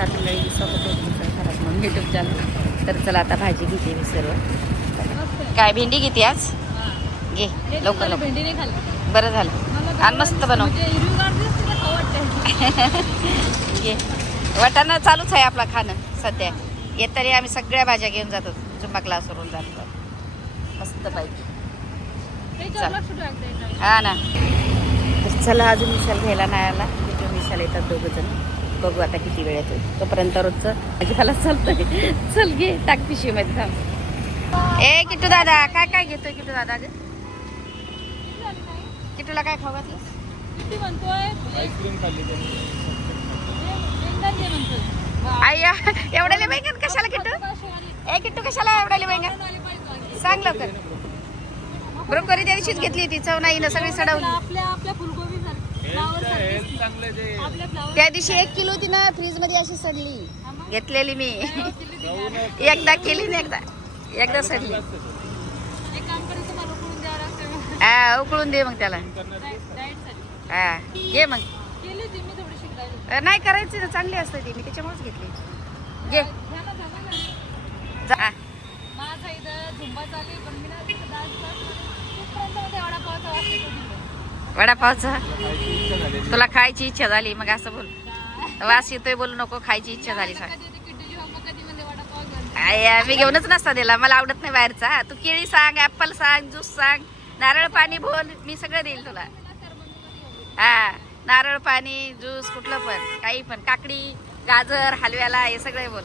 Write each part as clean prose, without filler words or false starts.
नमस्कार मंडळी, स्वागत आहे तुमचं घरात मग यूट्यूब चॅनल. तर चला आता भाजी घेते मी सर्व. काय भेंडी घेते आज? घे लवकर लवकर. भेंडी नाही खाल्ली. बरं झालं. आणि मस्त बनव. घे. वाटाणा चालूच आहे आपला खाणं सध्या. येताना आम्ही सगळ्या भाज्या घेऊन जातो. जुम्मा क्लासवरून जातो मस्त पाहिजे. हा ना. तर चला अजून मिशाल घ्यायला नाही आला. तिथे मिशाल येतात दोघं जण. बघू आता किती वेळ येतो. तोपर्यंत रोजचं भाजीपाला चालतंय. चल घे टाक पिशवीमध्ये थांब. ए किट्टू दादा काय काय घेतोय किट्टू दादा? ग किट्टूला काय खाऊ घातलं? आय्या एवढ्याले बैंगन कशाला किट्टू? ए किट्टू कशाला एवढ्याले बैंगन? सांग लवकर. ब्रोकोली त्या दिवशीच घेतली ती, चव नाही ना सगळी सडवली. त्या दिवशी 1 किलो होती ना फ्रीज मध्ये अशी सडली. घेतलेली मी एकदा केली ना एकदा सडली. हा उकळून दे मग त्याला. हा घे मग. नाही करायची ना चांगली असते ती, मी त्याच्यामुळेच घेतली. घे वडापावचा तुला खायची इच्छा झाली मग असं बोल. वास येतोय बोलू नको. खायची इच्छा झाली सांग. मी घेऊनच नसता दिला, मला आवडत नाही बाहेरचा. तू केळी सांग, ऍपल सांग, ज्यूस सांग, नारळ पाणी बोल, मी सगळं देईल तुला. हा नारळ पाणी ज्यूस कुठलं पण काही पण, काकडी गाजर हलव्याला हे सगळं बोल.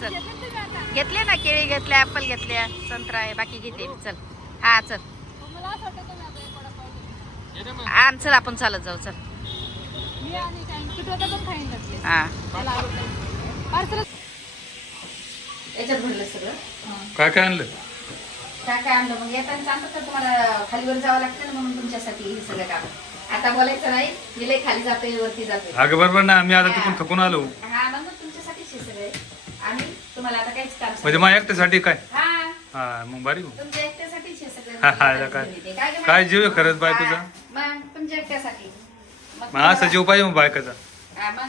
चल घेतले ना केळी घेतल्या, ऍपल घेतल्या, संत्रा आहे, बाकी घेते मी. चल हा चल आण चल आपण चालत जाऊ. चल हा याच्यात भरलं सगळं. काय काय आणलं? काय काय आणलं मग येताना सांगतो का तुम्हाला? खालीवर जावं लागतं ना म्हणून तुमच्यासाठी हे सगळं काम. आता बोलायचं नाही, मी लय खाली जातोय वरती जातोय. अगं बरोबर ना, आम्ही आता तिकडून थकून आलो. हा मग तुमच्यासाठीच हे सगळे. आणि तुम्हाला आता काहीच काम म्हणजे माझ्या एकट्यासाठी काय? हा हा मग बारी तुमच्या एकट्यासाठीच हे सगळं. काय जीव आहे खरंच बाय तुझा? मग तुमच्या एकट्यासाठी. मग असं जीव पाहिजे मग बायकाचा. हा मग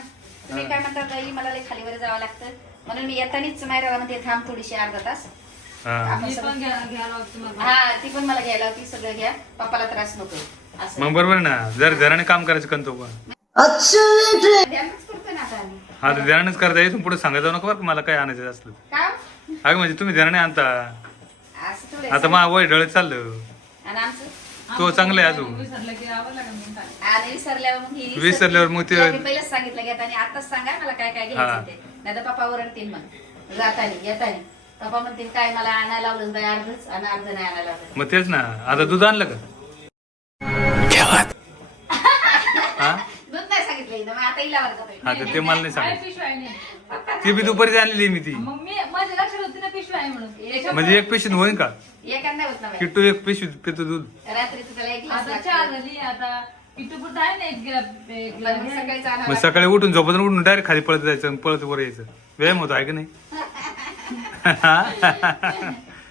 तुम्ही काय म्हणता ताई, मला लय खालीवर जावं लागतं म्हणून मी येतानीच मायराला म्हणते थांब थोडीशी अर्धा तास. हा ती पण मला घ्यायला होती. सगळं घ्या, पप्पाला त्रास नको असं. मग बरोबर ना, जर घराने काम करायचं कंतो पण ध्यानच करतो ना आता आम्ही. हा तर ध्यानच करता येईल. पुढे सांगत जाऊ नका बरं का मला काय आणायचं असलं. का अगं म्हणजे तुम्ही ध्यानाने आणता. असं थोडं आता मग वय ढळत चाललं. आणि आमचं तो चांगलं आहे अजून. आणि विसरल्यावर मग ही विसरल्यावर मग ते मी पहिलेच सांगितलं घेत आणि आताच सांगा मला काय काय घ्यायचं ते. नाही तर पप्पा ओरडतील मग जातानी येतानी. पप्पा म्हणतील काय मला आणायला लावलं बाई अर्धच आणि अर्ध नाही आणायला लावलं. मग तेच ना. आता दूध आणलं का? हा दूध नाही सांगितलं इथं, मग आता इलावर जातोय. हा तर ते मला नाही सांगत. ती बी दुपारी आणलेली मी ती. म्हणजे एक पिशवीत होईन का? एखाद नाही होत ना बाई. किट्टू एक पिशवीत पितो दूध. रात्रीचं त्याला 1 ग्लास सकाळीच आणावं मग सकाळी उठून झोपत उठून डायरेक्ट खाली पळत जायचं आणि पळत वर यायचं. व्यायाम होतो आहे की नाही?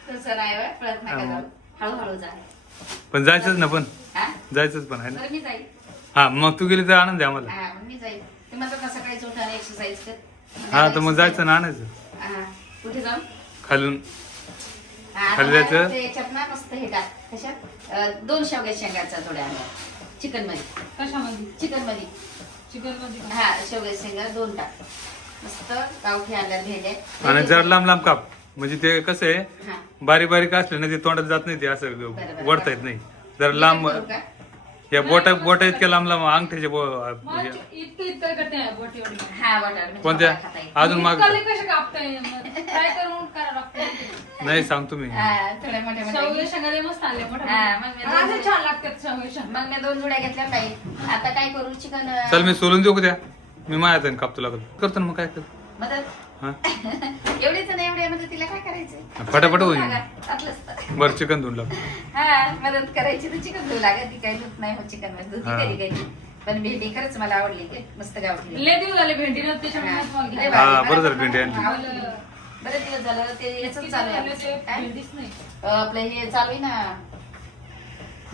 तसं नाही बरं, पळत नका जाऊ. हळूहळू जा. पण जायचंच ना. पण हा? जायचंच पण आहे ना. बरं मी जाईल. हा मग तू गेली तर आनंद आहे आम्हाला. हा मग मी जाईल. ते म्हणतात ना सकाळीच उठा एक्सरसाइज कर. हा तर मग जायचं ना आणायचं हा कुठे जाऊन खालून. हा, खाली जायचं. आता याच्यात ना मस्त हे टाक. कशात 2 शेवग्याच्या शेंगाचा थोड्या चिकन मध्ये. चिकन मध्ये हा शेवग्याच्या शेंगा 2 टाक. मस्त गावठी आणल्या भेंडे. आणि जरा लांब लांब काप. म्हणजे ते कसं आहे हा बारीक बारीक असले ना ते तोंडात जात नाही. ते असं बरं. वडता येत नाही. जरा लांब करू का? या बोटा इतक्या लांब लांब अंगठ्याचे म्हणजे हा बटाटा म्हणजे कोणत्या मला खाता येईल. अजून माग नाही सांगतो मी. हा, थोड्या मोठ्या मोठ्या. हा, मग मी 2 जुड्या घेतल्या काही. आता काय करू चिकन चल मी सोलून देऊ का त्या? मी माझ्या कापतो लागत करतो ना. मग काय कर मदत हा एवढीच नाही एवढ्या म्हणजे तिला काय करायचं? फटाफट होईल. बरं चिकन धुवून लाग. हा मदत करायची तर चिकन धुवू लागत. ती काही धुत नाही चिकन मध्ये धुती हा. कधी कधी. पण भेंडी खरंच मला आवडली ते मस्त गावठी. हा बरं झालं भेंडी आणली. बरेच दिवस झालं ते याच चालू आहे. आपलं हे चालू आहे ना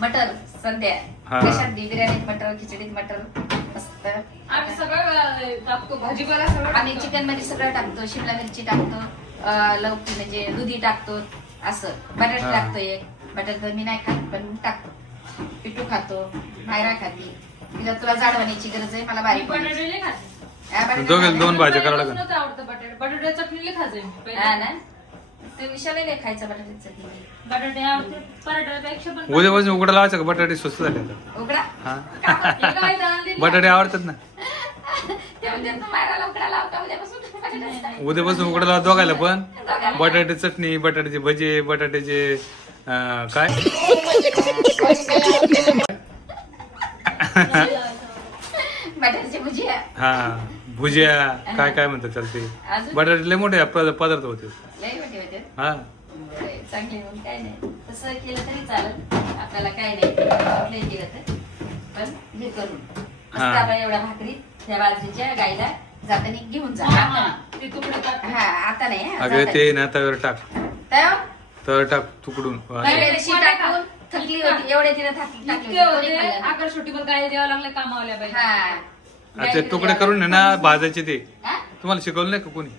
मटर सध्या. हा. कशात बिर्याणीत मटर, खिचडीत मटर. मस्त. आम्ही सगळं टाकतो, भाजीपाला सगळं आम्ही टाकतो. चिकन मध्ये सगळं टाकतो, शिमला मिरची टाकतो, लवकी म्हणजे दुधी टाकतो, असं बटाटे हा. टाकतो. एक बटाटे तर मी नाही खात पण टाकतो. पिठू खातो, मायरा खाती. तिला तुला जाड होण्याची गरज आहे, मला बारीक बटाटे बनायची. नाही खाते. हा, बटाटे दोघे खाते. दोन भाज्या करावं लागेल. पहिल्यापासूनच आवडतं बटाटे. बटाटे चटणीला खायचं मी पहिले. हा ना, ते विषयाला नाही खायचं बटाट्याचं चटणी. बटाटे आवडते पराठ्यापेक्षा पण. उद्यापासून उघडा लावायचं का? बटाटे स्वस्त झाले आता. उघडा हा हे काय आणलेली? बटाटे आवडतात ना. ते म्हणजे मायराला उघडा लावता उद्यापासून बटाट्याचं. उद्यापासून उघडा लावा दोघायला पण. दोघांना. बटाटे चटणी, बटाट्याचे भजे, बटाट्याचे काय बटाट्याची भुजिया. हा भुजिया काय काय म्हणतात त्याला ते. अजून बटाटे लय मोठे पदार्थ होते. लई मोठी होते. हा बरं, चांगली मग काय नाही, तसं केलं तरी चालत, आपल्याला काय नाही कुठलंही केलं तर. पण हे करून मस्त हा. आपण एवढ्या भाकरी त्या बाजरीच्या गाईला जाताना घेऊन जा. हा, आता हा. नाही. ते तुकडे टाक. हा आता नाही हा, अगं जाताना. ते ना तव्यावर टाक. तर तव्यावर टाक तुकडून. पहिल्या दिवशी टाकून थकली होती, एवढे तिने टाकली इतके होती, होते कोणी खाल्लं नाही. आकार छोटीवर गाय द्यावं लागले कामावल्या बाई. हा. ते तुकडे करून आहे ना भाजायचे ते. हा? तुम्हाला शिकवलं नाही का कोणी?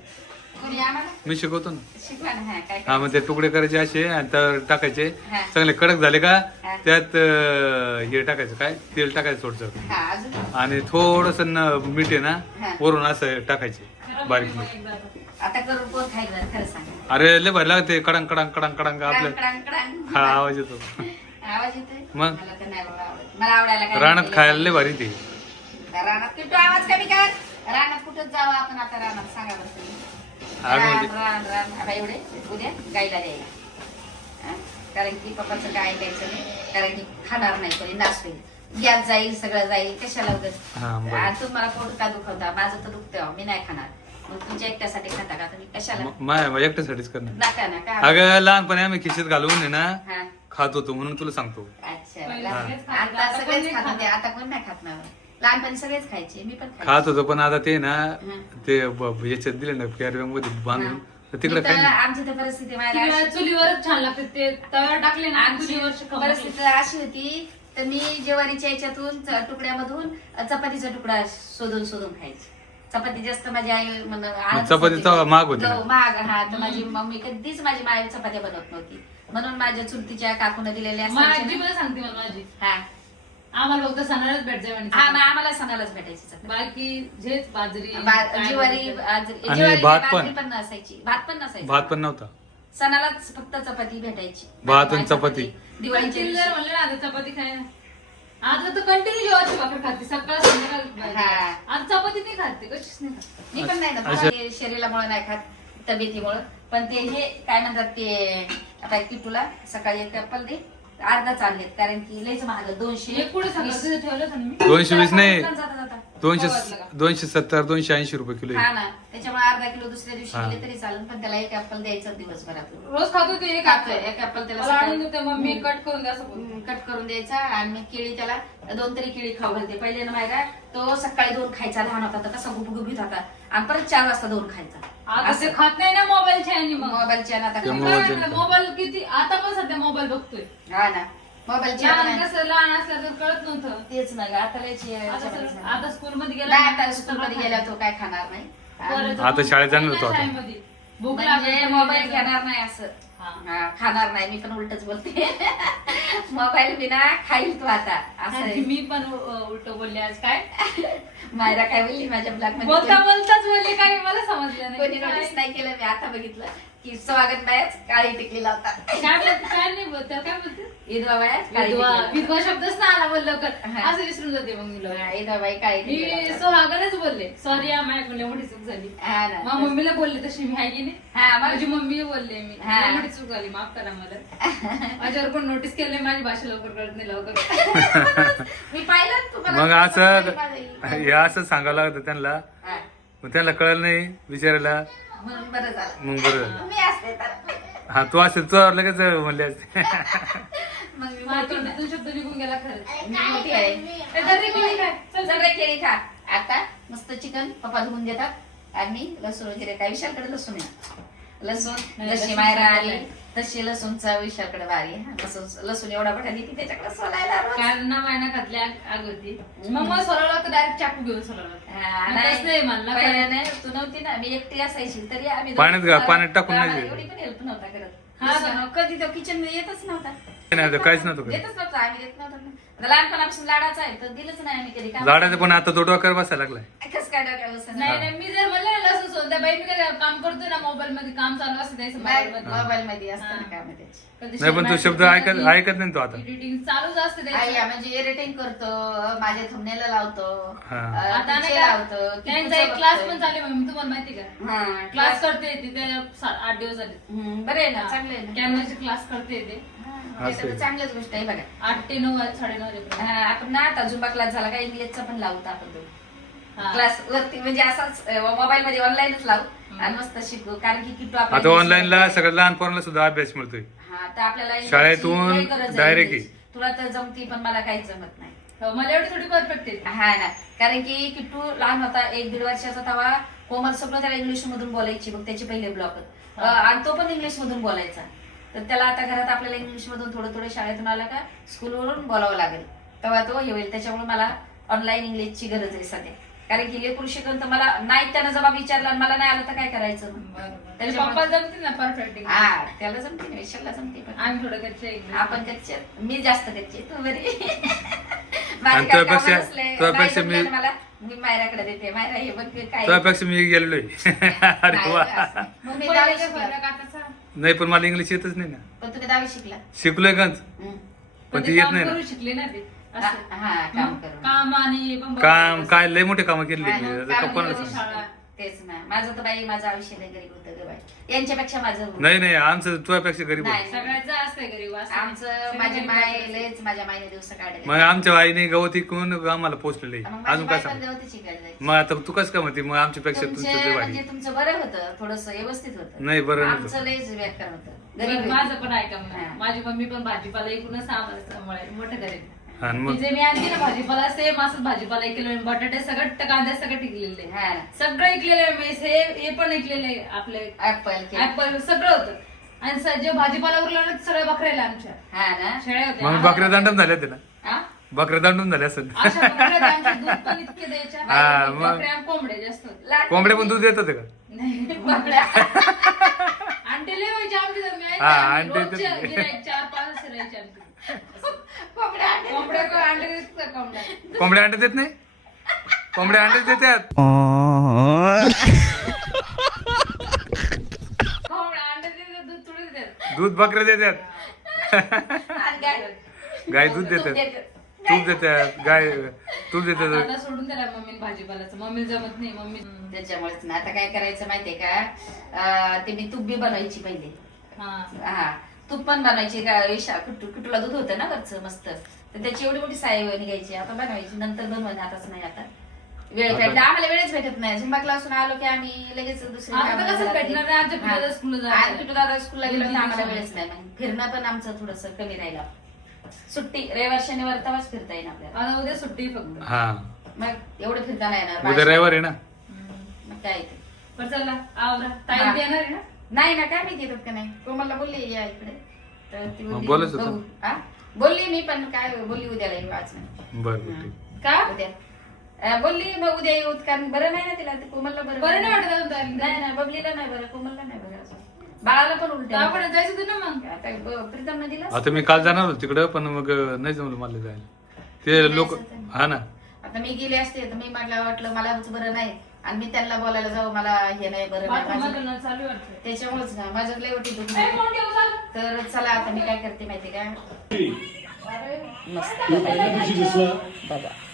कोणी आम्हाला मी शिकवतो ना. शिकवा ना. हा, काय हा मग ते तुकडे करायचे असे आणि त्यावर टाकायचे. हा. चांगले कडक झाले का हा. त्यात हे टाकायचं काय तेल टाकायचं थोडस हा अजून आणि थोडस मीठ आहे ना हा. वरून असं टाकायचे बारीक मीठ. एकदा. आता करून कोण खायचं खरं सांग. अरे लय भारी लागते कडंग कडंग कडंग कडंग आपलं. कडंग, कडंग. हा आवाज येतो. आवाज येतोय मग? मला तर नाही बाबा आवडत. मला आवडायला काय रानात नाही खायला लय भारी ते. रानात किट्टू आवाज कमी कर. रानात कुठं जावं आपण आता रानात सांगा बरं तुम्ही. हा, रान म्हणजे- रान रान आता एवढे उद्या गाईला द्यायला. हा? कारण की पप्पाचं काय ऐकायचं नाही, कारण की खाणार नाही कोणी, नाश होईल, गॅस जाईल, सगळं जाईल, कशाला उगाच. हा, बरं. आणि तुम्हाला पोट का दुखवता, माझं तर दुखतं, मी नाही खाणार. मग तुमच्या एकट्यासाठी खाता का तुम्ही, कशाला माय एकट्यासाठीच करणार. नका नका. अगं लहानपणी आम्ही खिशीत घालून आहे ना हा खात होतो म्हणून तुला सांगतो. अच्छा. पहिले सगळेच खात होते, आता आता सगळेच कोण खात नाही होते, आता कोण नाही खात ना. लहानपणी सगळेच खायचे, मी पण खायचे. खात होतो पण आता ते ना हं. ते याच्यात दिले ना कॅरी मध्ये बांधून तर मी तिकडे तर- काही नाही. आमची तर परिस्थिती माझ्या तिकडे चुलीवरच छान लागते ते तव्यावर टाकले ना आमची चुलीवर शिकवलं. परिस्थिती अशी होती तर मी ज्वारीच्या याच्यातून तुकड्यामधून चपातीचा तुकडा शोधून शोधून खायची. चपाती जास्त माझी आई आणतच चपातीचा नव्हती. महाग होती ना. हो, महाग. हा तर माझी मम्मी कधीच माझी माय चपात्या बनवत नव्हती, म्हणून माझ्या चुलतीच्या काकून दिलेल्या माझी असायच्या ना. मला सांगते मला माझी हा आम्हाला फक्त सणालाच भेट जाय हा, मग आम्हाला सणालाच भेटायची चपाती. बाकी झेच बाजरी ज्वारी आणि ज्वारी भात बाजरी पण. पण नसायची, भात पण नसायची. भात पण नव्हता. सणालाच फक्त चपाती भेटायची. भात आणि चपाती. दिवाळीच्या जर दिवशी. म्हणलं ना आता चपाती खाय आता तर कंटिन्यू जेवायची भाकर खाते सकाळ संध्याकाळ. हा. आता चपाती नाही खाते कशीच नाही खात. मी पण नाही ना, अच्छा. ते शरीरामुळे नाही खात, तब्येतीमुळे. पण ते हे काय म्हणतात ते, आता किट्टूला सकाळी एक ऍपल दे, अर्धाच आणलेत, कारण की लयच महाग, 200. एक पुढे सकाळ ठेवलं होतं ना मी 220 नाही जाता जाता 270 280 रुपये किलो आहे. हा ना, त्याच्यामुळे अर्धा किलो दुसऱ्या दिवशी हा. गेले तरी चालेल, पण त्याला एक ऍपल द्यायचं दिवसभरात. रोज खातो ते एक खातोय, एक ऍपल त्याला मला आणून सकाळी देते मम्मी कट करून द्या असं बोलते. कट करून द्यायचा. आणि मी केळी त्याला 2 तरी केळी खाऊ घालते. पहिले ना मायरा तो सकाळी 2 खायचा, लहान होता तर कसा गुबगुबीत होता, आणि परत 4 वाजता 2 खायचा. आता ते खात नाही ना मोबाईलच्या आणि मग मोबाईलच्या ना आता ते खायचा. मोबाईलच्या. मोबाईल किती आता पण सध्या मोबाईल बघतोय. हा ना, मोबाईलच्या लहान नाही. कसं लहान असलं तर कळत नव्हतं. तेच नाही आता लयची आता स्कूल मध्ये नाही, गेला आता स्कूल मध्ये गेल्यावर तो काय खाणार नाही. आता शाळेत जाणार होतो आता. शाळेमध्ये. भूक म्हणजे लागली मोबाईल घेणार नाही असं. हा. हा, खाणार नाही. मी पण उलटच बोलते. मोबाईल बिना खाईल तू आता असं आहे. मी पण उलट बोलले आज काय मायरा काय बोलली माझ्या ब्लॉग मध्ये, बोलता बोलताच बोलले काय मला समजलं कोणी नाही नोटीस नाही केलं. मी आता बघितलं की स्वागत बायाच काळी टिकली लावतात, काय नाही बोलत काय बोलते ईदवा बायाच काळी विधवा टिकली विधवा शब्दच ना आला बोल लवकर हा. असं विसरून जाते मग मी लवकर. लावतात. ईदवा बाई काळी टिकली मी लावतात. सोहागरच बोलले सॉरी माझ्याकडून मोठी चूक झाली. हा ना. मग मम्मीला बोलले तशी मी आहे की नाही. हा, मग माझी मम्मी बोलले मी हा. मोठी चूक झाली माफ करा मला. माझ्यावर पण नोटीस केले माझी भाषा लवकर कळत नाही लवकर. मी पाहिलं ना तुम्हाला. मग असं हे असं सांगावं लागतं त्यांना. हा, मग त्यांना कळलं नाही विचारायला. म्हणून बरं झालं. मग बरं. मी असते तर हा तू असेल तू लगेच म्हणले असते. मग मी माझ्या मोठी ना. तोंडातून शब्द निघून गेला खरंच. मी मोठी आहे. ए, दर्रे केळी काय? चल, चल रे केळी खा. आता मस्त चिकन पप्पा धुवून देतात, आणि लसूण वगैरे काय विशालकडे लसूण आहे. लसूण जशी लसूण मायरा आली सोलायला. तशी लसूणचा विशाकडे बारी आहे. लसूण एवढा मोठा की त्याच्याकडे सोलायला रोज. कारण ना महिना घातली आग होती मग मला सोलावं लागतं डायरेक्ट चाकू घेऊन सोलावं लागतं. हा, मग नाही, तसं नाही म्हणलं पहिल्या नाही, तू नव्हती ना, मी एकटी असायची तरी आम्ही पाण्यात टाकून नाही आम्हाला द्यायचं. एवढी पण हेल्प नव्हता करत. हा का? लसूण कधी तो किचन मध्ये येतच नव्हता. नाही, काहीच नव्हतं करत. देतच नव्हता, आम्ही देत नव्हतो ना. आता लहानपणापासून लाडाचा आहे तर दिलंच नाही आम्ही कधी काम. झाडाचं पण आता तो डोक्यावर बसायला लागलाय. कसं काय डोक्यावर बसणं? नाही नाही मी जर म्हणलं ना लसूण सोलता बाई मी काय काम करतोय ना मोबाईल मध्ये काम चालू असतं त्याचं मोबाईल मध्ये मोबाईल मध्ये असतं ना काम त्याची. कधी नाही पण तो शब्द ऐकत नाही तो आता. एडिटिंग चालूच असते त्याचं. आई म्हणजे एडिटिंग करतो, माझ्या थंबनेलला लावतो, हा. आता नाही picture का लावतो, त्यांचा एक किती क्लास बघतोय. पण चालू आहे मम्मी तुम्हाला माहिती का हा, क्लास करते तिथे 8 दिवस झाले बरं आहे ना, चांगलं आहे ना. कॅमेराचे क्लास करते ते हा, ते तर चांगलीच गोष्ट आहे बघा. 8 ते 9 साडेनऊ वाजेपर्यंत. हा, आपण ना आता झुंबा क्लास झाला का इंग्लिशचा पण लावतो आपण तो हा. क्लास वरती म्हणजे असाच मोबाईल मध्ये ऑनलाईनच लावू आणि मस्त शिकू. कारण की किट्टू आता आपल्याला ऑनलाईनला सगळ्या लहान पोरांना सुद्धा अभ्यास मिळतोय. हा, तर आपल्याला शाळेतून इंग्लिशची लई गरज आहे direct इंग्लिश. तुला तर जमती पण मला काहीच जमत नाही. हो, मला एवढी थोडी परफेक्ट आहे. हा ना, कारण की किट्टू लहान होता 1-1.5 वर्षाचा तेव्हा कोमल सगळं त्याला इंग्लिश मधून बोलायची. मग त्याचे पहिले ब्लॉक आणि तो पण इंग्लिश मधून बोलायचा. तर त्याला आता घरात आपल्याला इंग्लिश मधून थोडं थोडं शाळेतून आला का स्कूलवरून बोलावं लागेल तेव्हा तो हे होईल. त्याच्यामुळे मला ऑनलाईन इंग्लिशची गरज आहे सध्या. कारण की लेकरू शिकून तर मला नाही त्यानं जबाब विचारला आणि मला नाही आलं तर काय करायचं मग? बरोबर. त्याच्यामुळे- पप्पा जमते ना परफेक्ट हा, त्याला जमते ना, विशालला जमते पण आम्ही थोडं कच्चे इंग्लिश. आपण कच्चे, मी जास्त कच्चे, तू बरी. आणि माझे काय तुझ्यापेक्षा- कामं नसले, नाही तुझ्यापेक्षा जमलं मी- ना मला, मी मायराकडे देते. मायरा हे बघ काय त्यापेक्षा मी गेलेलोय. अरे नाही, वा. असं. मग मी पहिले 10वी काय शिकला. फरक आताचा? नाही पण मला इंग्लिश येतच नाही ना. पण तुम्ही 10वी शिकला. शिकलोय का हम्म. पण ते ते येत काम नाही ना. करून शिकले ना ते हा, असं. हा, काम करून. काम आणि पण काम काय लय मोठे काम केले हा ना, काम कोणाला करून सांग. शाळा. तेच ना, माझं तर बाई माझं आयुष्य लय गरीब होतं ग बाई. यांच्यापेक्षा माझं होतं. नाही नाही आमचं तुझ्यापेक्षा गरीब होतं. नाही. सगळ्याचं असतंय गरीब असं. आमचं सगळे माझी गरीब माय असतात. लयच माझ्या मायने दिवस काढले. मग आमच्या आईने गवती कोण आम्हाला पोचलेले मग माझी अजून काय बाई पण सांग. गवती शिकायला जायची. मग आता तू कसं काय म्हणते मग आमच्यापेक्षा तुमचं तुमचे ते म्हणजे भारी. तुमचं बरं होतं, थोडस व्यवस्थित होतं. नाही, बरं नव्हतं. आमचं लयच व्याख्यान होतं. बरं, गरीब माझं पण ऐका मग. हा. माझी मम्मी पण भाजीपाला एकूणच आम्हाला सांभाळायची. मोठं करेल हा, आणि मग जे मी आणते ना भाजीपाला सेम असंच भाजीपाला ऐकलेलं बटाटे सगळं कांदे सगळं टिकलेले हा. सगळं ऐकलेलं हे पण ऐकलेले आपले ऍपल केक. ऍपल सगळं होतं आणि जे भाजीपाला उरला ना ते सगळं बकऱ्याला आमच्या हा ना. शेळ्या होत्या मग बकऱ्या दांडून झाल्या त्याला. हा? बकऱ्या दांडून झाल्या असेल. अशा बकऱ्या होत्या, आमचे दूध पण इतके द्यायच्या. हा, मग. बकऱ्या आणि कोंबड्या जास्त होत्या. लहान कोंबड्या पण दूध देत होते का? नाही कोंबड्या. अंडे लय व्हायचे आमच्या घरी. हा, आम्ही अंडे रोजचे तर- गिऱ्हाईक 4-5 असे राहायचे आमचे. कोंबड्या आणल्या. कोंबड्या को अंडे देतात का कोंबड्या? कोंबड्या अंडे देत नाही. कोंबड्या अंडे देतात. कोंबड्या अंडे देतात, दूध थोडी देतात. दूध बकऱ्या देतात. आणि गाय. गाय दूध देतात. तूप देतात. गाय तूप देतात. आता सोडून त्याला मम्मीने भाजीपाल्याचं मम्मी जमत नाही मम्मी त्याच्यामुळेच ना, आता काय करायचं माहितीये का, ते मी तूप बी बनवायची पहिले. हा हा, तूप पण बनवायची का, कुटूला दूध होतं ना वरचं मस्त, तर त्याची एवढी मोठी साई निघायची. आता बनवायची, नंतर बनवायची, आताच नाही. आता वेळ भेटला, आम्हाला वेळच भेटत नाही. झुंबा क्लासून आलो की आम्ही लगेच दुसऱ्या आता तर कामाला कसं जाते. भेटणार नाही, आमच्या हा. पिल्लाला स्कूलला जायचं. आणि किटू दादा स्कूलला गेलो तर आम्हाला दिवसाला. वेळच नाही. मग फिरणं पण आमचं थोडस कमी राहिलं. सुट्टी रविवार शनिवार तेव्हाच फिरता येईल आपल्याला. आता उद्या सुट्टी फक्त. हा मग एवढं फिरता नाही येणार. उद्या रविवार आहे ना. मग काय ते. बरं चला आवरा हा. ताई येणार आहे ना. नाही ना, काय माहिती येतात का नाही. कोमलला बोलली या इकडे, तर ती मग बोलली बोलत होता. बघू. हा? बोलली मी पण, काय बोलली उद्याला येऊ, आज नाही. बरं बरं ठीक. का उद्या बोलली मग उद्या येऊ, कारण बरं नाही ना तिला. ते कोमलला बरं नाही वाटत अजून ताईला? नाही नाही, बबलीला नाही बरं, कोमलला नाही बरं अजून. बाळाला पण उलट आपण जायचं होतं ना मग. आता प्रीतमने दिला. आता मी काल जाणार होतो तिकडं पण मग नाही जमलं मला जायला. ते लोक हा ना. आता मी गेले असते तर मी म्हटलं वाटलं मला बरं नाही आणि मी त्यांना बोलायला जाऊ, मला हे नाही बरं नाही बाथरूम माझं. मध्ये नळ चालू आहे वाटतं. त्याच्यामुळेच ना माझं लय वाटी दुखली. ए, फोन ठेव चाल. तर चला आता मी काय करते माहितीये का, मस्त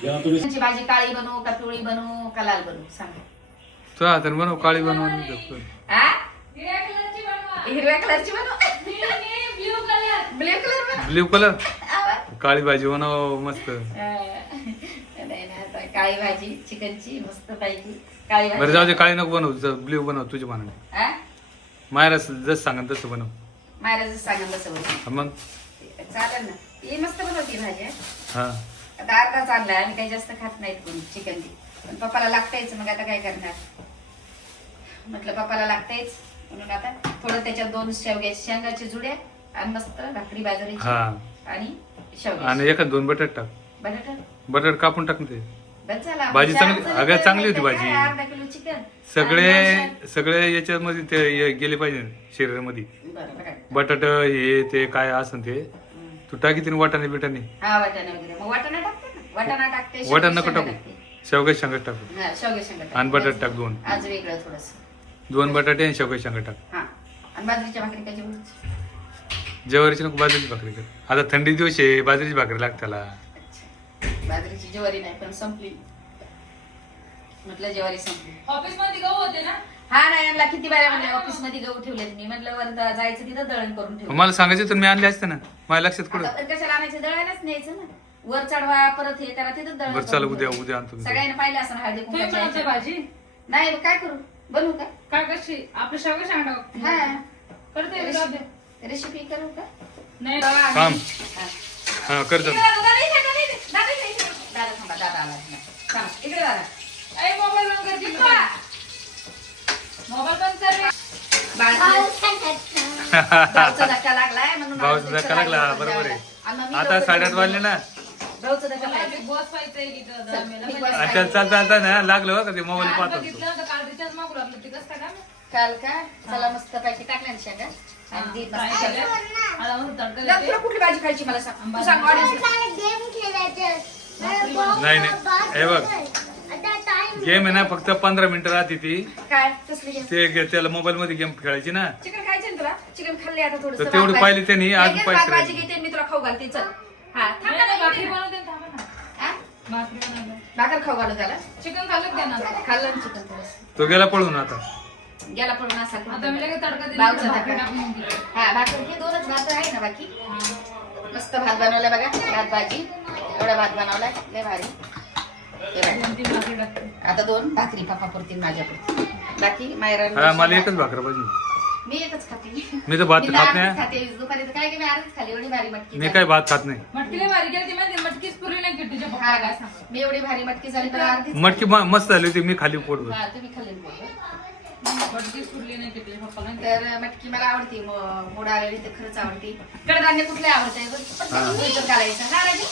त्यांची भाजी काळी बनवू का पिवळी बनवू का लाल बनवू सांग. तुझ्या हाताने बनव, काळी बनवून हा, हिरव्या कलरची बनवा. हिरव्या कलरची बनवू, ब्ल्यू कलर. ब्लॅक कलर बनवू. ब्ल्यू कलर आवाज. काळी भाजी बनव मस्त. नाही ना, आता काळी भाजी चिकनची मस्त पैकी काळी बरं भाजी. जाऊ दे, काळी नको बनव, ब्ल्यू बनव तुझ्या मनाने. हा? मायरा जसं सांगन तसं बनव. महाराज सांगेल तसं बनवू. हा मग चालेल ना, ही मस्त बनवते भाजी. हा आता अर्धा चाललाय, आम्ही काही जास्त खात नाहीत कोणी चिकन ती, पण पप्पाला लागतायच. मग आता काय करणार, म्हटलं पप्पाला लागतायच म्हणून आता थोडं त्याच्यात 2 शेंगाचे जुड्या आणि मस्त भाकरी बाजरीची हा आणि शेवग्या आणि एखाद 2 बटाट टाक. बटाटा बटाट कापून टाक ना ते. बस झाला. भाजी चांगली- चार अगं जण चांगली होती काय, भाजी. अर्धा किलो चिकन सगळे याच्यामध्ये ते गेले पाहिजे शरीरामध्ये. बटाट हे ते काय असं ते तू टाकी तिने वाटाणे बिटाणे. हा वाटाणा वगैरे मग वाटाणा टाकते ना वाटाणा टाकते वाटाण नको शेंगा टाकू. टाकते. शेवगा शेंगा टाकू. हा, शेवग्या शेंगा टाकते. आणि बटाट टाक 2. आज वेगळं थोडस 2 बटाटे आणि शेवगा शेंगा टाक. हा आणि बाजरीच्या भाकरी काय जेवढी ज्वारीची नको बाजरीची भाकरी कर. आता थंडी दिवस आहे बाजरीची भाकरी लागते त्याला. बाजरीची ज्वारी नाही पण संपली म्हटलं ज्वारी संपली. ऑफिस मध्ये गहू होते ना. हा नाही यांना किती बाया म्हणले ऑफिस मध्ये गहू ठेवलेत मी म्हटलं वर जायचं तिथं दळण करून ठेव. मला सांगायचं तर मी आणले असते ना माझ्या लक्षात कुठं. कशाला आणायचं दळणच न्यायचं ना वर चढवा परत हे करा तिथं दळण बरं चला करून उद्या ठेव. उद्या आणतो मी. सगळ्यांना पाहिलं असं हळदी तुम्ही कुंकाच्या बनवता ह्याच्यात. भाजी नाही मग काय करू बनवू का काय कशी आपलं शेवगा शेंगा टाक. हा करते जाऊ दे. रेसिपी करू का नाही काम हा कर जा. दादा थांबा दादा आला थांबा. इकडे दादा आई मोबाईल बंद कर दिली. मोबाईल बंद कर रे. भाऊचा धक्का लागलाय म्हणून भाऊचा धक्का लागला हा, बरोबर आहे. आता 8:30 वाजले ना. भाऊचा धक्का मला लागला. बिग बॉस पाहायचंय तिथं चल, जामेला. बिग बॉस आता चालता चालता ना लागलं बघ ते मोबाईल काल पाहतो. बघितलं होतं, काल रिचार्ज मागू लागलं ते कसं काय काय? काल का चला मस्त पैकी टाकल्या ना शेंगा आणि ती फ्राय मस्त केलं. आता म्हणून तडका दादा, देते. तुला कुठली भाजी खायची मला सांग तू सांग ऑडियन्स नाही नाही हे बघ गेम आहे ना फक्त 15 मिनिटं राहते ती. काय कसली game? ते त्याला मोबाईल मध्ये गेम खेळायची ना. चिकन खायचं ना तुला चिकन खाल्ले आता थोडं तर तेवढी पाहिली त्यांनी, अजून पाहिजे भाजी राहिली. घेते मी तुला खाऊ घालते चल हा थांब नाही, ना, नाही, भाकरी इकडे. बनवते ना, थांबा ना. हा? भाकरी बनवते. भाकर खाऊ घालू त्याला चिकन खाल्लं का ना. खाल्लं ना चिकन थोडंसं तो गेला पळून आता. गेला पडून असा आता मी लगेच तडका दिला. भाऊचा भाकरी धक्का. टाकून दिली. हा भाकर घे 2च भात आहे ना बाकी मस्त भात बनवलाय बघा भात भाजी एवढा भात बनवलाय लय भारी हे बघा. 2-3 भाकरी टाकते. आता 2 भाकरी पप्पा पुरतील माझ्यापुरती बाकी मायरा हा मला एकच भाकर पाहिजे. मी एकच खाते मी तर भात मी खात अर्धीच नाही. खाते दुपारी तर काय की मी अर्धीच खाली एवढी भारी मटकी मी झाली. काय भात खात नाही. मटकीला भारी केली माहिती मटकीच पुरी नाही किट्टूच्या हा पप्पा का? काय सांगू. मी एवढी भारी मटकी झाली तर अर्धीच मटकी मस्त झाली होती मी खाली पोट. हा तुम्ही खाल्ली ना. मटकीच पुरली नाही किट्टूच्या पप्पाला. तर मटकी मला आवडती मोड आलेली तर खरंच आवडती. कडधान्य कुठले आवडते घालायचं हा राजू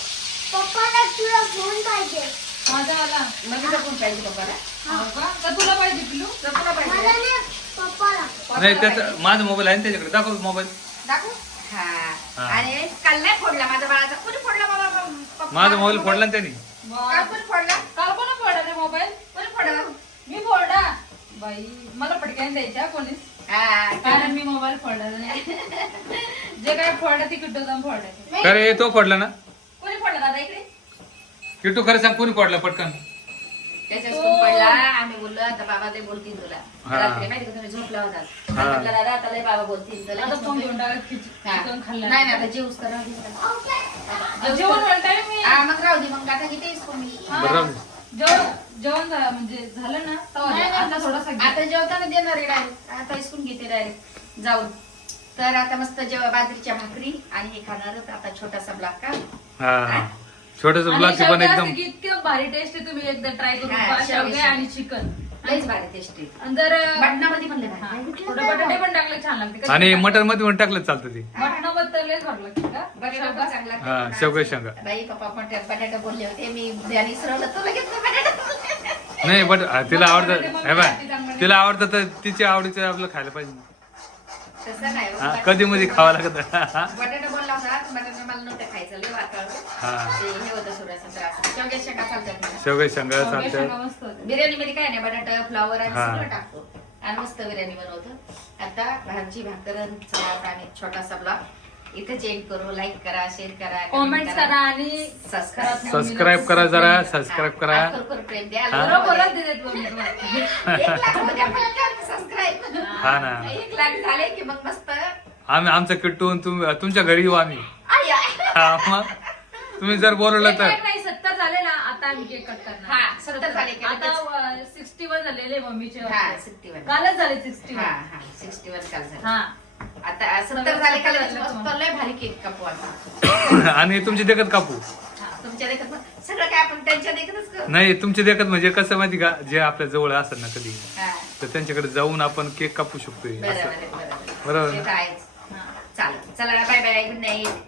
पप्पाला तुला फोन पाहिजे. माझा आला. मम्मीचा फोन पाहिजे पप्पाला हो का? का तुला पाहिजे पिलू? तर तुला मला पाहिजे नाही पप्पाला. नाही त्याचा माझा मोबाईल आहे ना त्याच्याकडे दाखव मोबाईल. दाखवू हा हा. आणि काल नाही फोडला माझा बाळाचा कोणी फोडला मला पप्पा? माझा मोबाईल फोडला ना त्याने. काल कोणी फोडला काल कोणा फोडा रे मोबाईल? कोणी फोडला मी फोडा. बाई मला पटक्यान द्यायच्या कोणीच. हा कारण मी मोबाईल फोडला नाही. जे काय फोडा ती किट्टू जाऊन फोडायचं. अरे तो फोडला ना. कोणी फोडला दादा इकडे किट्टू खरं सांग कोणी फोडला पटकन. त्याच्या स्कूल पडला आम्ही बोललो आता बाबा लय बोलतील तुला हा. रात्री माहिती का तुम्ही झोपला होता हा. म्हटलं दादा आता लय बाबा बोलतील तुला आता फोन घेऊन टाका हा. चिकन खाल्लं. नाही नाही आता जेवूस करा जेवण म्हणताय मी. हा मग राहू दे मग आता किती स्कूल हा. बरं राहू दे. जेवण झालं म्हणजे झालं ना तेव्हा नाही, आता नाही, थोडासा घे. आता जेवताना देणार आहे डायरेक्ट आता इस्कून घेते डायरेक्ट जाऊन तर आता मस्त जेव्हा बाजरीच्या भाकरी आणि हे खाणार आता छोटासा ब्लॉक का हा छोटस आणि ब्लाची पण शेवगा एकदम असं की इतकं भारी टेस्ट आहे तुम्ही एकदा ट्राय करून हा, पहा. शेवगा शेवगा आणि चिकन लयच भारी टेस्टी आणि जर बटनामध्ये पण लय हा, भारी थोडं बटाटे पण टाकले छान लागते कधी आणि टाकलं? मटन मध्ये पण टाकलं चालतं ते. मटणाबद्दल लयच भारी लागते का? बटाटा शेवगा? पण चांगला हा लागतो. शेवगा शेंगा. बाई पप्पा पण बटाटा बोलले होते मी ध्यान इसरवलं तुला घेतलं बटाटा नाही बट तिला आवडतं हे बा तिला आवडतं तर तिच्या आवडीचं आपलं खायला पाहिजे. तसं नाही हो. हा कधी मध्ये खावं लागत. बटाटा बोलला होता बटाटा मला नव्हतं खायचं लय वाटाळ हा ते हे होतं थोडासा त्रास शेवग्या शेंगा चालतात मला. शेवगा शेंगा शेवगा चालतं. शेंगा मस्त होते. बिर्याणी मध्ये काय नाही बटाटा फ्लावर आणि हा. सगळं टाकतो आणि मस्त बिर्याणी बनवतो. आता भाजी भाकर चला आता आम्ही छोटासा ब्लॉग इथे चेंज करू. लाईक करा शेअर करा कॉमेंट्स करा आणि सबस्क्राईब करा जरा सबस्क्राईब करा. करा प्रेम द्या हा. बरोबरच देतात मग मी तुम्हाला. 1 लाख होऊ द्या मला काय सबस्क्राईब हा ना 1 लाख झाले की मग मस्त आम्ही आमचं किट्टून तुमच्या घरी येऊ आम्ही. I, I. हा मग तुम्ही जर बोलवलं एक तर लाख नाही 70 झाले ना आता आम्ही केक कट करणार. हा, 70 झाले की आता लगेच. 61 झालेले मम्मीचे हा 61 कालच झाले 61. हा हा 61 काल झालं हा आता 70 झाले का लगेच मस्त लय भारी केक कापू आता आणि तुमची देखत कापू. हा, तर तुमच्या देखत सगळं काय आपण त्यांच्या देखतच करू. नाही तुमचे देखत म्हणजे कसं माहिती का, जे आपल्या जवळ असतात ना कधी, हा. तर त्यांच्याकडे जाऊन आपण केक कापू शकतोय बरोबर असं. आहे, बरोबर आहे. बरोबर ते ना? तर आहेच. हा, चालेल चला बाय बाय गुड नाईट.